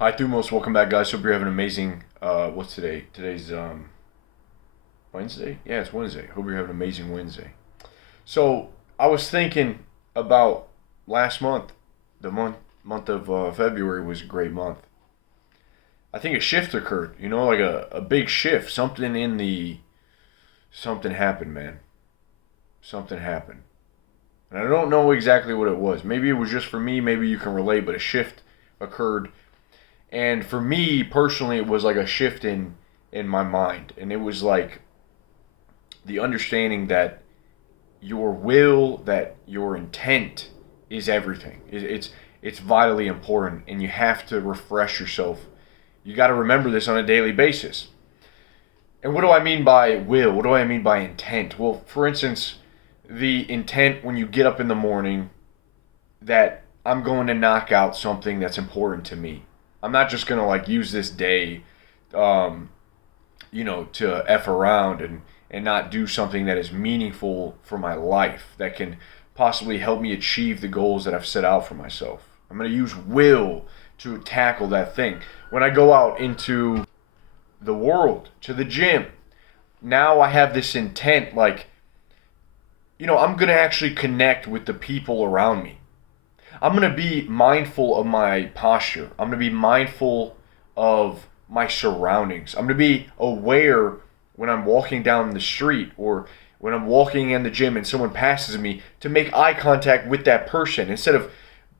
Hi, Thumos. Welcome back, guys. Hope you're having an amazing. What's today? Today's Wednesday. Yeah, it's Wednesday. Hope you're having an amazing Wednesday. So I was thinking about last month. The month of February was a great month. I think a shift occurred. Like a big shift. Something happened, man. Something happened, and I don't know exactly what it was. Maybe it was just for me. Maybe you can relate. But a shift occurred. And for me personally, it was like a shift in my mind, and it was like the understanding that your will, that your intent is everything. It's vitally important, and you have to refresh yourself. You got to remember this on a daily basis. And what do I mean by will? What do I mean by intent? Well, for instance, the intent when you get up in the morning that I'm going to knock out something that's important to me. I'm not just gonna like use this day, um, to f around and not do something that is meaningful for my life that can possibly help me achieve the goals that I've set out for myself. I'm gonna use will to tackle that thing. When I go out into the world, to the gym, now I have this intent like, I'm gonna actually connect with the people around me. I'm going to be mindful of my posture. I'm going to be mindful of my surroundings. I'm going to be aware when I'm walking down the street or when I'm walking in the gym and someone passes me to make eye contact with that person instead of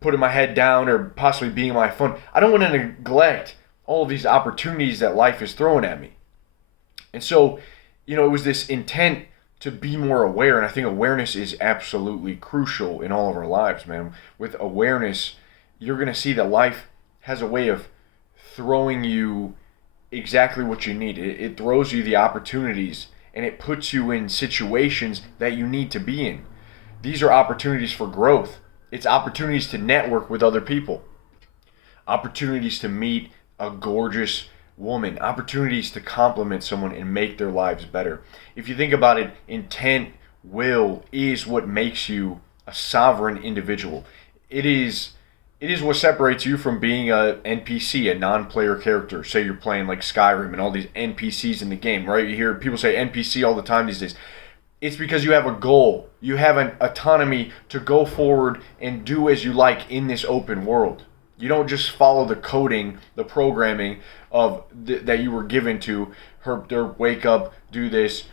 putting my head down or possibly being on my phone. I don't want to neglect all of these opportunities that life is throwing at me. And so, it was this intent to be more aware. And I think awareness is absolutely crucial in all of our lives, man. With awareness, you're going to see that life has a way of throwing you exactly what you need. It throws you the opportunities and it puts you in situations that you need to be in. These are opportunities for growth. It's opportunities to network with other people, opportunities to meet a gorgeous woman, opportunities to compliment someone and make their lives better. If you think about it, intent, will is what makes you a sovereign individual. It is what separates you from being a NPC, a non-player character. Say you're playing like Skyrim and all these NPCs in the game, right? You hear people say NPC all the time these days. It's because you have a goal. You have an autonomy to go forward and do as you like in this open world. You don't just follow the coding, the programming of that you were given to wake up, do this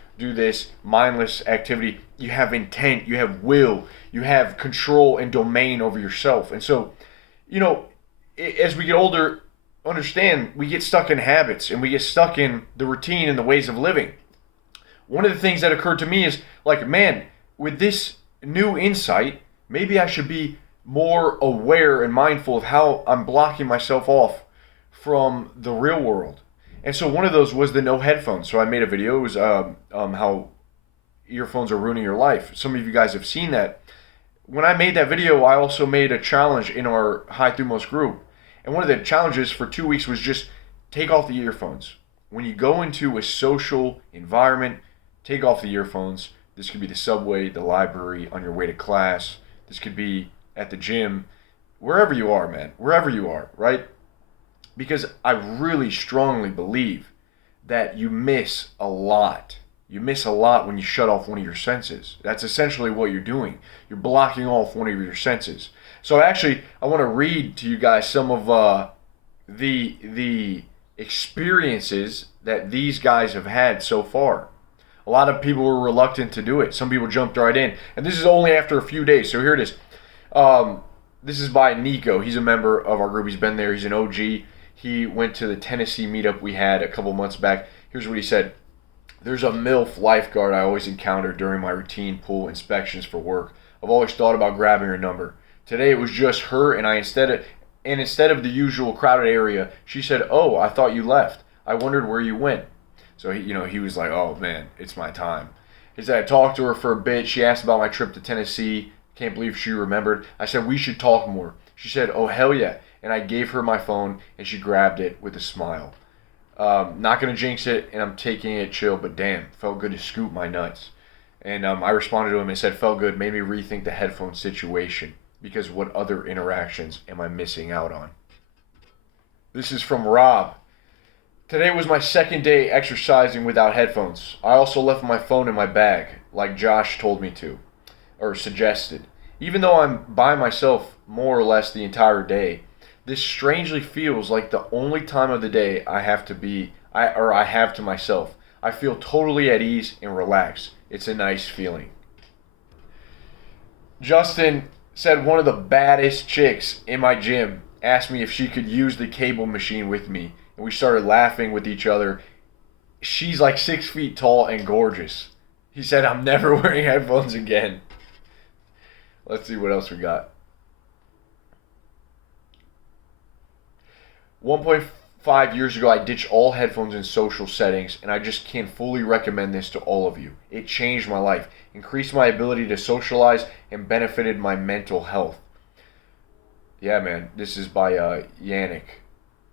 mindless activity. You have intent, you have will, you have control and domain over yourself. And so, as we get older, understand we get stuck in habits and we get stuck in the routine and the ways of living. One of the things that occurred to me is like, man, with this new insight, maybe I should be more aware and mindful of how I'm blocking myself off from the real world. And so one of those was the no headphones. So I made a video. It was how earphones are ruining your life. Some of you guys have seen that. When I made that video, I also made a challenge in our High Thumos group. And one of the challenges for 2 weeks was just take off the earphones. When you go into a social environment, take off the earphones. This could be the subway, the library, on your way to class. This could be at the gym, wherever you are, man, wherever you are, right? Because I really strongly believe that you miss a lot. You miss a lot when you shut off one of your senses. That's essentially what you're doing. You're blocking off one of your senses. So actually, I want to read to you guys some of the experiences that these guys have had so far. A lot of people were reluctant to do it. Some people jumped right in. And this is only after a few days. So here it is. This is by Nico. He's a member of our group. He's been there. He's an OG. He went to the Tennessee meetup we had a couple months back. Here's what he said. There's a MILF lifeguard I always encounter during my routine pool inspections for work. I've always thought about grabbing her number. Today it was just her, and instead of the usual crowded area, she said, "Oh, I thought you left. I wondered where you went." So he was like, "Oh man, it's my time." He said, "I talked to her for a bit. She asked about my trip to Tennessee. Can't believe she remembered. I said, we should talk more. She said, oh, hell yeah. And I gave her my phone, and she grabbed it with a smile. Not going to jinx it, and I'm taking it chill, but damn, felt good to scoop my nuts. And I responded to him and said, felt good, made me rethink the headphone situation because what other interactions am I missing out on? This is from Rob. Today was my second day exercising without headphones. I also left my phone in my bag, like Josh told me to, or suggested. Even though I'm by myself more or less the entire day, this strangely feels like the only time of the day I have to myself. I feel totally at ease and relaxed. It's a nice feeling. Justin said one of the baddest chicks in my gym asked me if she could use the cable machine with me, and we started laughing with each other. She's like 6 feet tall and gorgeous. He said, I'm never wearing headphones again. Let's see what else we got. 1.5 years ago, I ditched all headphones in social settings, and I just can't fully recommend this to all of you. It changed my life, increased my ability to socialize, and benefited my mental health. Yeah, man, this is by Yannick.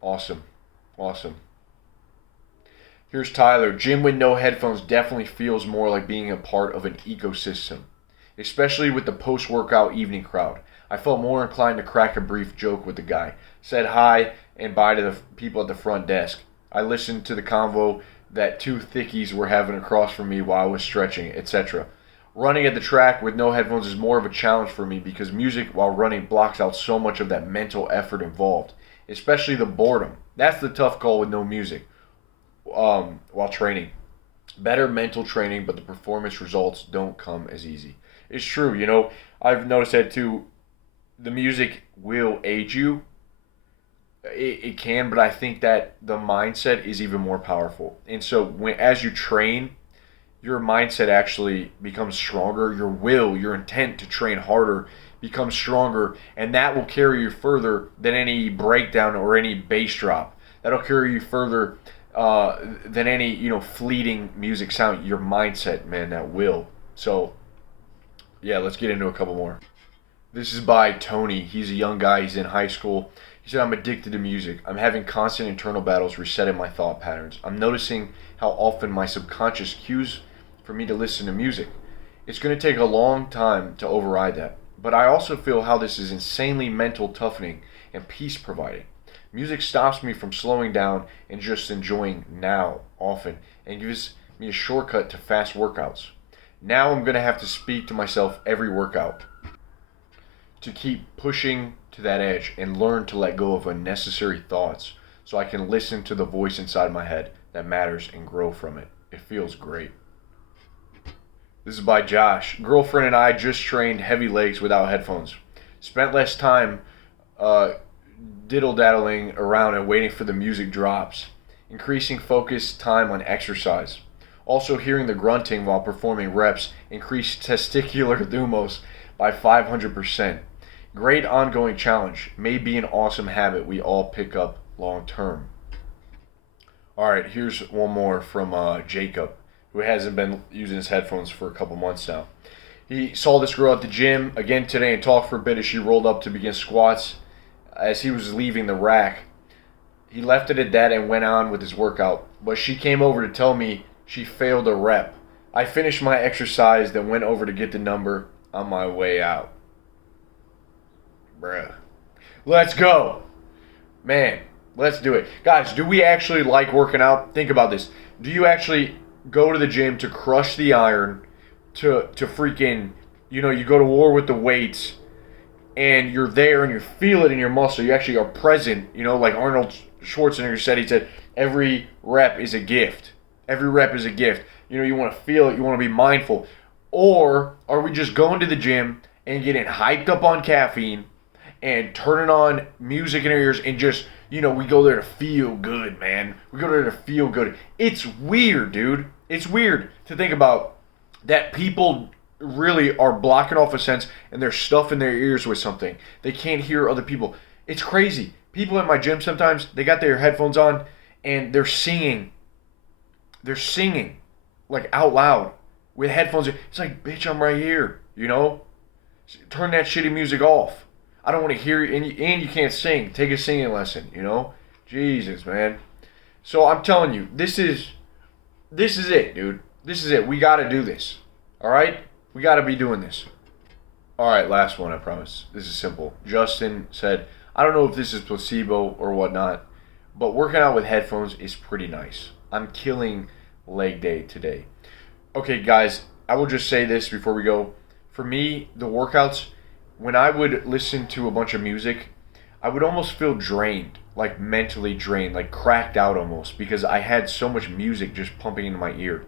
Awesome. Awesome. Here's Tyler. Gym with no headphones definitely feels more like being a part of an ecosystem, especially with the post-workout evening crowd. I felt more inclined to crack a brief joke with the guy. Said hi and bye to the people at the front desk. I listened to the convo that two thickies were having across from me while I was stretching, etc. Running at the track with no headphones is more of a challenge for me because music while running blocks out so much of that mental effort involved, especially the boredom. That's the tough call with no music while training. Better mental training, but the performance results don't come as easy. It's true, I've noticed that too. The music will aid you. It can, but I think that the mindset is even more powerful. And so as you train, your mindset actually becomes stronger. Your will, your intent to train harder becomes stronger, and that will carry you further than any breakdown or any bass drop. That'll carry you further than any fleeting music sound. Your mindset, man, that will. So yeah, let's get into a couple more. This is by Tony. He's a young guy. He's in high school. He said, I'm addicted to music. I'm having constant internal battles resetting my thought patterns. I'm noticing how often my subconscious cues for me to listen to music. It's going to take a long time to override that. But I also feel how this is insanely mental toughening and peace providing. Music stops me from slowing down and just enjoying now often and gives me a shortcut to fast workouts. Now I'm going to have to speak to myself every workout to keep pushing to that edge and learn to let go of unnecessary thoughts so I can listen to the voice inside my head that matters and grow from it. It feels great. This is by Josh. Girlfriend and I just trained heavy legs without headphones. Spent less time diddle-daddling around and waiting for the music drops. Increasing focus time on exercise. Also hearing the grunting while performing reps increased testicular thumos by 500%. Great ongoing challenge. May be an awesome habit we all pick up long term. Alright, here's one more from Jacob, who hasn't been using his headphones for a couple months now. He saw this girl at the gym again today and talked for a bit as she rolled up to begin squats. As he was leaving the rack, he left it at that and went on with his workout. But she came over to tell me she failed a rep. I finished my exercise, then went over to get the number on my way out. Bruh. Let's go. Man, let's do it. Guys, do we actually like working out? Think about this. Do you actually go to the gym to crush the iron, to freaking, you go to war with the weights, and you're there and you feel it in your muscle. You actually are present, like Arnold Schwarzenegger said. He said, every rep is a gift. Every rep is a gift. You want to feel it. You want to be mindful. Or are we just going to the gym and getting hyped up on caffeine and turning on music in our ears and just, we go there to feel good, man. We go there to feel good. It's weird, dude. It's weird to think about that people really are blocking off a sense and they're stuffing their ears with something. They can't hear other people. It's crazy. People at my gym sometimes, they got their headphones on and they're singing. They're singing like out loud with headphones. It's like, bitch, I'm right here, Turn that shitty music off. I don't want to hear you, and you can't sing. Take a singing lesson, Jesus, man. So I'm telling you, this is it, dude. This is it. We got to do this. All right? We got to be doing this. All right, last one, I promise. This is simple. Justin said, I don't know if this is placebo or whatnot, But working out with headphones is pretty nice. I'm killing leg day today. Okay, guys, I will just say this before we go. For me, the workouts, when I would listen to a bunch of music, I would almost feel drained, like mentally drained, like cracked out almost, because I had so much music just pumping into my ear.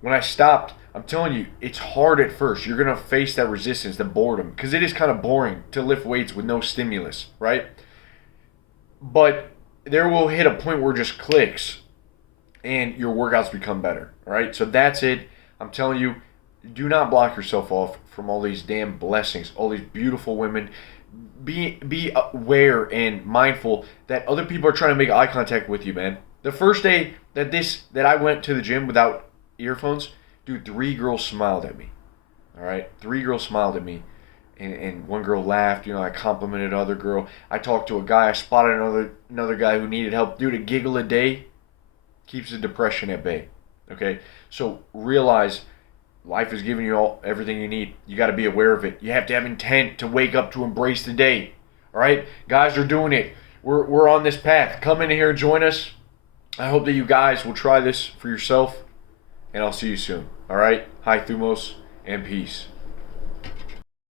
When I stopped, I'm telling you, it's hard at first. You're going to face that resistance, the boredom, because it is kind of boring to lift weights with no stimulus, right? But there will hit a point where it just clicks and your workouts become better, all right? So that's it. I'm telling you, do not block yourself off from all these damn blessings, all these beautiful women. Be aware and mindful that other people are trying to make eye contact with you, man. The first day that I went to the gym without earphones, dude, 3 girls smiled at me. All right, 3 girls smiled at me, and one girl laughed. You know, I complimented another girl. I talked to a guy. I spotted another guy who needed help. Dude, a giggle a day keeps the depression at bay. Okay, so realize life is giving you everything you need. You got to be aware of it. You have to have intent to wake up to embrace the day. All right, guys are doing it. We're on this path. Come in here and join us. I hope that you guys will try this for yourself, and I'll see you soon. All right, hi Thumos, and peace.